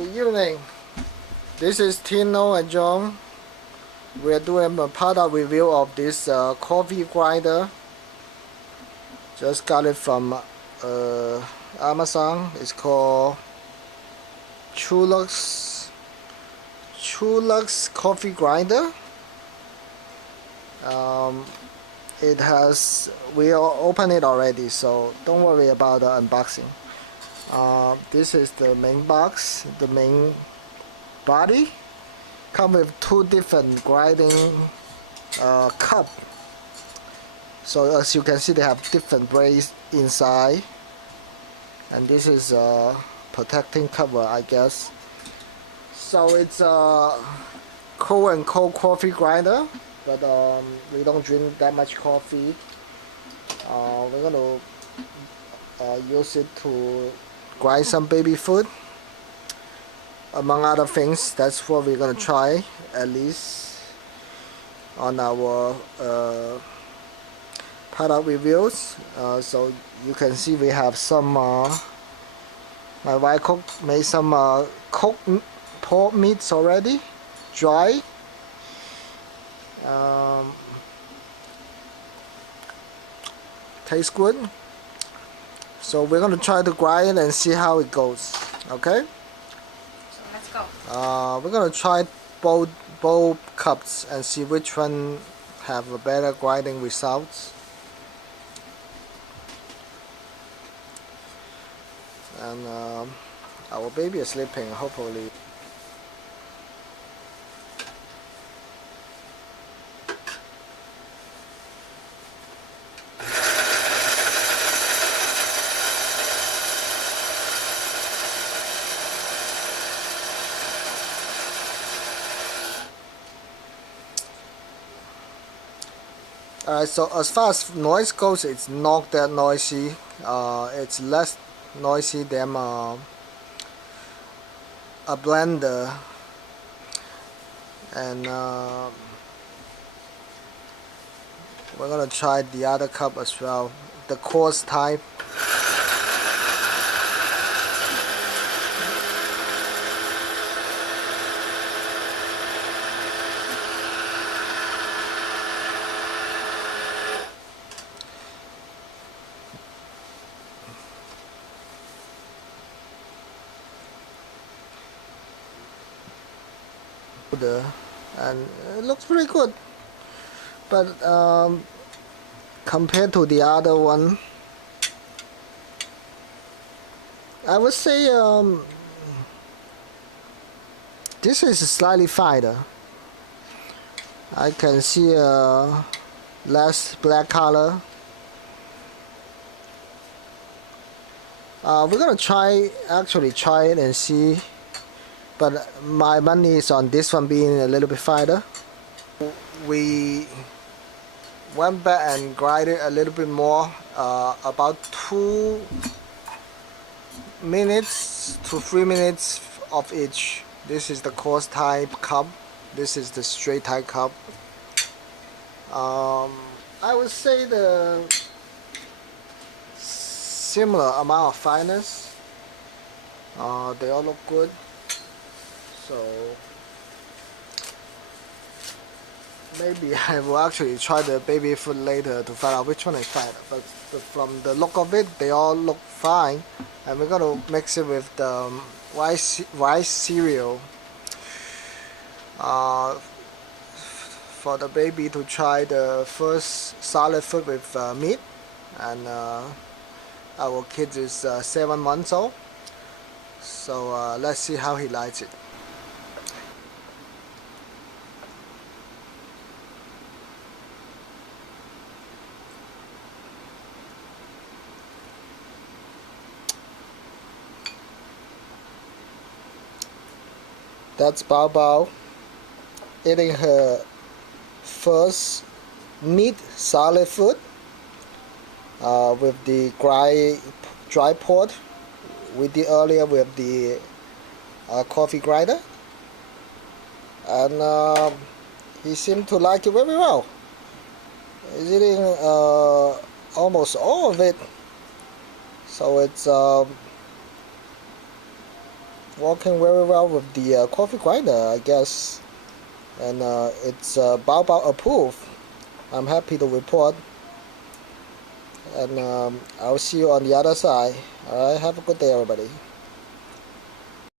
Good evening. This is Tino and John. We're doing a product review of this coffee grinder. Just got it from Amazon. It's called Chulux Coffee Grinder. We opened it already, so don't worry about the unboxing. This is the main box, the main body. Come with two different grinding cup. So as you can see, they have different blades inside, and this is a protecting cover, I guess. So it's a cold coffee grinder, but we don't drink that much coffee. We're gonna use it to grind some baby food, among other things. That's what we're gonna try, at least on our product reviews. So you can see we have some my wife made some cooked pork meats already, dry. Tastes good. So we're gonna try to grind and see how it goes. Okay. So let's go. We're gonna try both cups and see which one have a better grinding results. And our baby is sleeping, hopefully. Alright, so as far as noise goes, it's not that noisy. It's less noisy than a blender. And we're gonna try the other cup as well, the coarse type. And it looks pretty good, but compared to the other one, I would say this is slightly finer. I can see less black color. We're gonna actually try it and see. But my money is on this one being a little bit finer. We went back and grinded a little bit more, about 2 minutes to 3 minutes of each. This is the coarse type cup. This is the straight type cup. I would say the similar amount of fineness. They all look good. So maybe I will actually try the baby food later to find out which one is finer. But from the look of it, they all look fine. And we're gonna mix it with the rice cereal for the baby to try the first solid food with meat. And our kid is 7 months old. So let's see how he likes it. That's Bao Bao eating her first meat solid food with the dry pot we did earlier with the coffee grinder, and he seemed to like it very well. He's eating almost all of it, so it's working very well with the coffee grinder, I guess, and it's Bao approved. I'm happy to report, and I'll see you on the other side. Alright, have a good day, everybody.